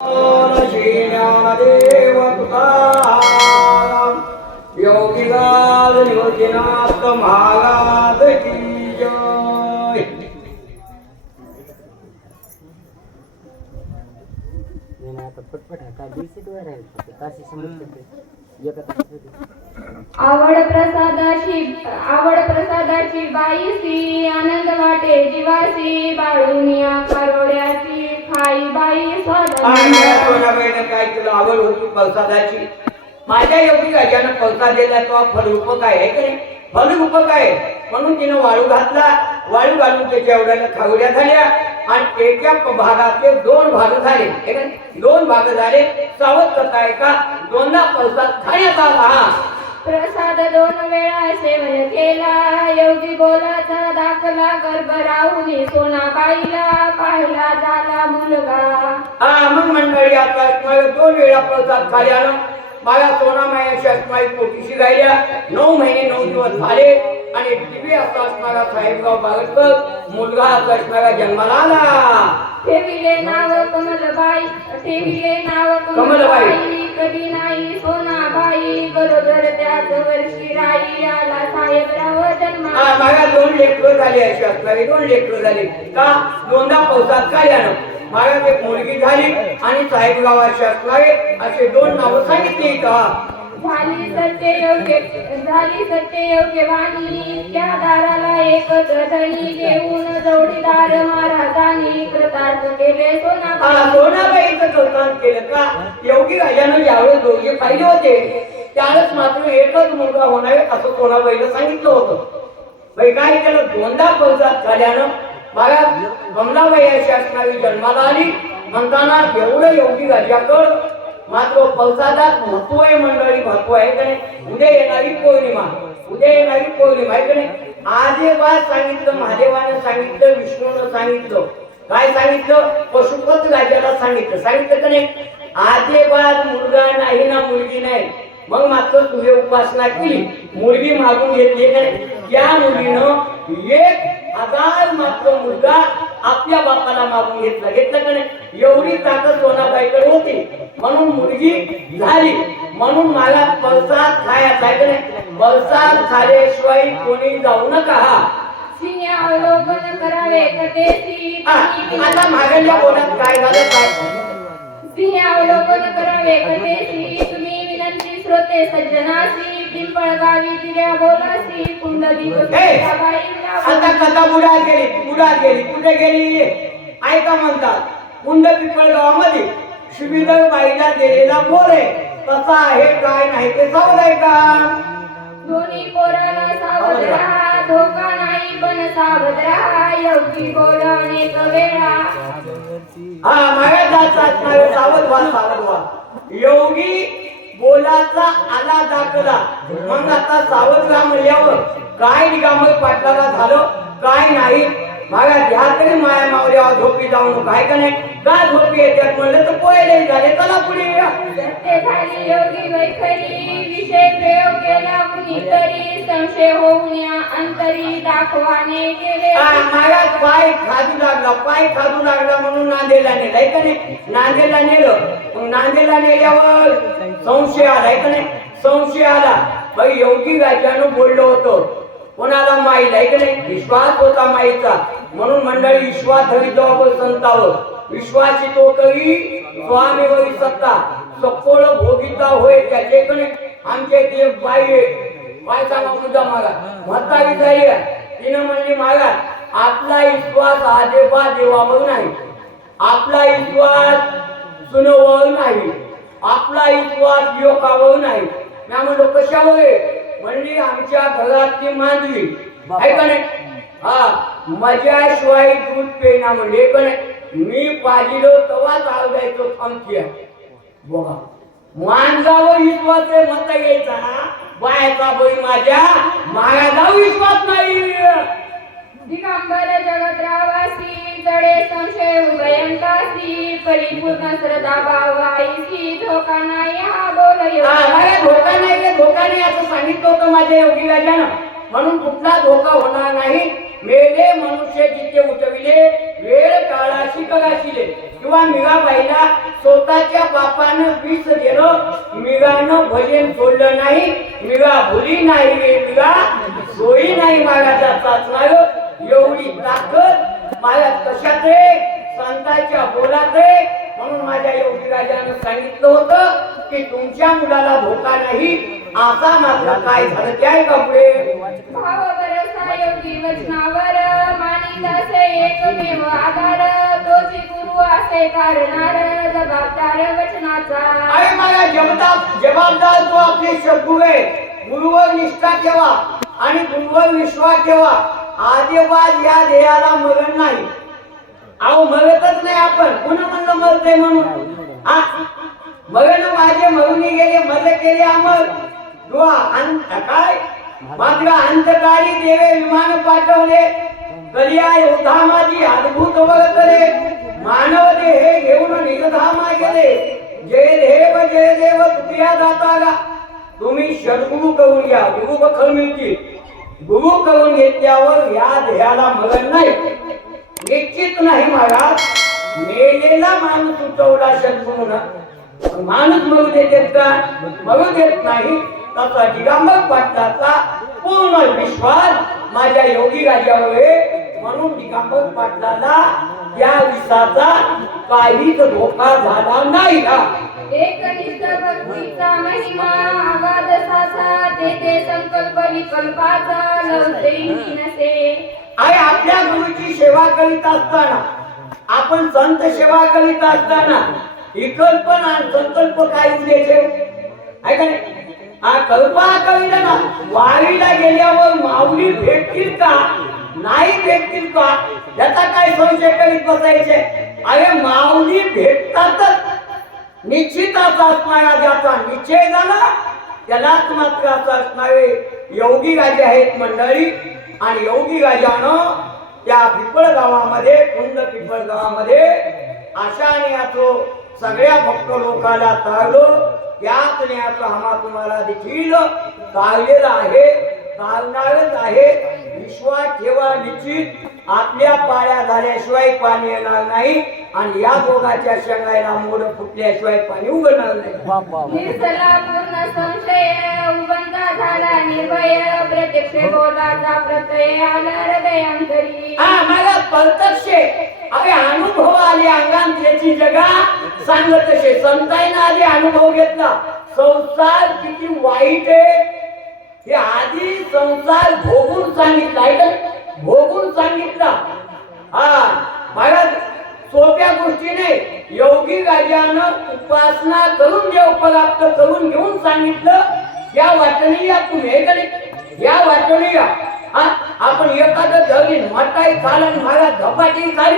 श्रीज्ञानदेव योगिनाथ महाराज की जय आवड प्रसादाची आवड प्रसादाची बाईसी आनंद वाटे जीवासी बाळुनिया कारोड्याची बाई सोनाबाईनं काय आवड होती प्रसादाची. माझ्या योगी राजानं प्रसाद दिला तो फलरूपक आहे है की नाही? फलरूपक आहे? म्हणून तिनं वाळू घातला. वाळू घालून त्याच्या एवढ्याला खावड्या झाल्या आणि एका भागाचे दोन भाग झाले? दोन भाग झाले. सावध आहे का दोनदा प्रसाद खाण्यात आला. हा प्रसाद दोन वेळा सेवन केला. योगी बोलाचा दाखला गर्भ राहुनी सोनाबाईला पाहिला झाला मुलगा. हा मग मंडळी आता दोन वेळा प्रसाद खाल्यानं मला सोना मायाची असमाई पोटीशी गायल्या नऊ महिने नऊ दिवस झाले आणि दिव्य असा असणारा साहेबगाव बागतकर मुलगा असा असणारा जन्माला आला. ठेविले नाव कमलबाई ठेविले नाव कमलबाई. कधी नाही सोनाबाई बरोबर त्याच वर्षी राई आला साहेबराव जन्मा हा, दोन लेकरं झाले असणारी दोन लेकरं झाली. का? दोनदा पावसात काढल्यानं. मला एक मुलगी झाली आणि साहेबगावाशी असणारे असे दोन नावं सांगितली का झाली सत्य योग्य झाली सत्य योग्य वाणी. त्या दाराला एक धनी घेऊन जोडीदार महाराजांनी कृतार्थ केले. सोनाबाई सोनाबाईचं कौतुक केलं का? योगी राजानं ज्यावेळेस दोघे पाहिले होते. त्यावेळेस मात्र एकच मुलगा होणार असं सोनाबाईला सांगितलं होतं. बाई काय केलं? दोनदा फौजात झाल्यानं मला कमलाबाई अशी असणारी जन्माला आली. म्हणताना एवढं योगी राजाकड मात्र फौजादात महत्त्व आहे मंडळी महत्त्व आहे का नाही? उद्या येणारी पौर्णिमा. उद्या येणारी पौर्णिमा आहे का नाही? आदेवा सांगितलं महादेवानं सांगितलं विष्णूनं सांगितलं. काय सांगितलं? पशुपत राजाला सांगितलं. सांगितलं का नाही? आदेवाद मुलगा नाही ना मुलगी नाही. मग मात्र तुझे उपासना केली मुलगी मागून घेतली का नाही? त्या मुलीनं एक हजार मात्र मुलगा आपल्या बापाला मागून घेतला. घेतलं का नाही? एवढी ताकद सोनाबाईकडे होती. म्हणून मुलगी झाली. म्हणून मला पलसाद खायचा आहे का नाही? पलसाद खाल्याशिवाय कोणी जाऊ नका. सिंह अवलोकन करावे हा, आता मागल्या बोलात काय झालं काय सिंह अवलोकन करावे कधेसी तुम्ही विनंती श्रोते सज्जनासी पिंपळ गावी दिल्या बोलासी कुंडली आता कथा बुडात गेली बुडात गेली कुठे गेली? ऐका म्हणतात कुंड पिंपळ गावामध्ये शिबिर बाईला दिलेला बोल आहे कसा आहे काय नाही ते सावध आहे का? दोन्ही पोराला सावध राहा धोका नाही पण सावध राहा. योगी बोल अनेक वेळा. हा मागे जातात असणारे सावध व्हा सावध व्हा. योगी बोलाचा आला दाखला. मग आता सावध राहा म्हणल्यावर काय निगाम पाटलाला झालं काय नाही? मागा ध्या तरी माया मावल्या झोपी जाऊ नका काय का नाही? का झोपी येतात म्हणलं तर पोयले झाले चला पुढे या. सत्य झाली योगी वैखरी विषय प्रयोग केला कुणीतरी संशय होऊन अंतरी दाखवाने केले हा, पाय खाजू लागला पाय खाजू लागला म्हणून नांदेला नेला का नाही? नांदेला नेलं. मग नांदेला नेल्यावर संशय आला का नाही? संशय आला. बाई योगी राजानं बोललं होतं कोणाला माईल आहे का नाही? विश्वास होता माईचा. म्हणून मंडळी विश्वास धरितो आपण संतावर. विश्वासी तो तरी स्वामी सत्ता. सकोळ भोगिता होय त्याचे कणे आमचे ते बाई आहे. काय सांगा मुद्दा मागा म्हातारी झाली आहे. तिनं म्हणली मागा आपला विश्वास आदेबा देवावर नाही. आपला विश्वास सुनवर नाही. आपला विश्वास योगावर नाही. मी म्हणलो कशावर आहे? म्हणली आमच्या घरातली मांजरी. आहे का नाही? हा. माझ्याशिवाय दूध पेना म्हणजे का नाही मी पाहिलो तवाच आळ द्यायचो थांबती बघा माणसावर विश्वास आहे म्हणता यायचा. बायचा बाई माझ्या माझा विश्वास नाही. दिगंबर जगद्रावासी जडे संशय उभयंतासी परिपूर्ण श्रद्धा भावाईसी धोका नाही हा बोल योगी. मला धोका नाही रे, धोका नाही असं सांगितलं होतं माझ्या योगी राजानं म्हणून कुठला धोका होणार नाही. मेले मनुष्य जिथे उठविले वेळ काळाशी कगाशिले किंवा मीराबाईला स्वतःच्या बापानं विष दिलं मिगानं भजन सोडलं नाही मिगा भुली नाही रे मिगा सोयी नाही मागाचा चाचणार एवढी ताकद माझ्या कशात आहे संतांच्या बोलात आहे म्हणून माझ्या योगी राजानं सांगितलं होतं की तुमच्या मुलाला धोका नाही आता मात्र काय झालं ते कपडे पुढे भाव योगी वचनावर मानित असे एकमेव आधार असे जबाबदार वचनाचा. अरे मला जगतात जबाबदार तो आपले सद्गुरू आहे गुरुवर निष्ठा ठेवा आणि गुरुवर विश्वास ठेवा. आदिवाद या देहाला मरण नाही. अहो मरतच नाही आपण. पुन्हा म्हणलं मरते म्हणून? मरण माझे मरून गेले मज केले अमर. दुआ अंत काय? मात्र अंतकाळी देवे विमान पाठवले. कलिया योद्धा माझी अद्भुत वगैरे मानव धामा गेले जय देव जय देव तुझ्या जाता गा तुम्ही षडगुरु करून घ्या गुरु बखल मिळतील. गुरु करून घेतल्यावर या देहाला मरण नाही. निश्चित नाही महाराज. मेलेला माणूस उठवला सद्गुरूनं माणूस मरू देत का? मरू देत नाही. तसा दिगंबर पाटलाचा पूर्ण विश्वास माझ्या योगी राजावर म्हणून दिगंबर पाटलाला त्या विषाचा काहीच धोका झाला नाही का एकनिष्ठ भक्तीचा महिमा आगाध साचा तेथे संकल्प विकल्पाचा नसे. आपल्या गुरुची सेवा करीत असताना आपण संत सेवा करीत असताना कल्पना आणि संकल्प काय उद्याचे आहे? का? हा कल्पना कळलं ना वारीला गेल्यावर माऊली भेटतील का? नाही भेटतील का? याचा काय संशय करीत बसायचे? अरे माऊली भेटतातच. निश्चितच असणारा ज्याचा निश्चय झाला. त्यालाच मात्र असं असणारे योगी राजे आहेत मंडळी. आणि योगी राजानं त्या पिपळ गावामध्ये कुंड पिपळ गावामध्ये आशाने याचो सगळ्या भक्त लोकाला ताळलो त्याच न्याचं आम्हा तुम्हाला देखील ताळलेलं आहे ताळणारच आहे. विश्वास ठेवा निश्चित. आपल्या पाया झाल्याशिवाय पाणी येणार नाही. आणि या दोघाच्या शेंगायला मोड फुटल्याशिवाय पाणी उघडणार नाही. निर्सला पूर्ण संशय उबंदा झाला निर्भय प्रत्यक्ष बोलाचा प्रत्यय आला हृदयांतरी हा मला प्रत्यक्ष अरे अनुभव आले अंगात त्याची जगा. सांगत संतांना आधी अनुभव घेतला. संसार किती वाईट आहे. हे आधी संसार भोगून सांगितला ऐकत भोगून सांगितला. हा महाराज सोप्या गोष्टीने योगी राजानं उपासना करून देव प्राप्त करून घेऊन सांगितलं. या वाटणी या तुम्ही हे का या वाटणी या. हा आपण एखादं धरी मटाई खालन महाराज धपाटी खाली.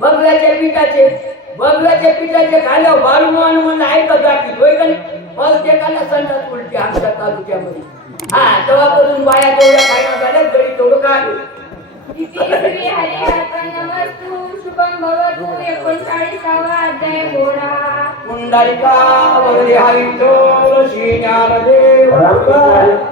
बगऱ्याच्या पिठाचे बगऱ्याच्या पिठाचे खाल्यावर बालमान म्हणून ऐकत जातील होय का नाही? प्रत्येकाला संडास उलटी आमच्या तालुक्यामध्ये. हा तेव्हापासून बाया तेवढ्या खायला शुभम भवतु एकोणचाळीसावा अध्याय घोडा पुंडलिका वरदे हरितो श्री ज्ञानदेव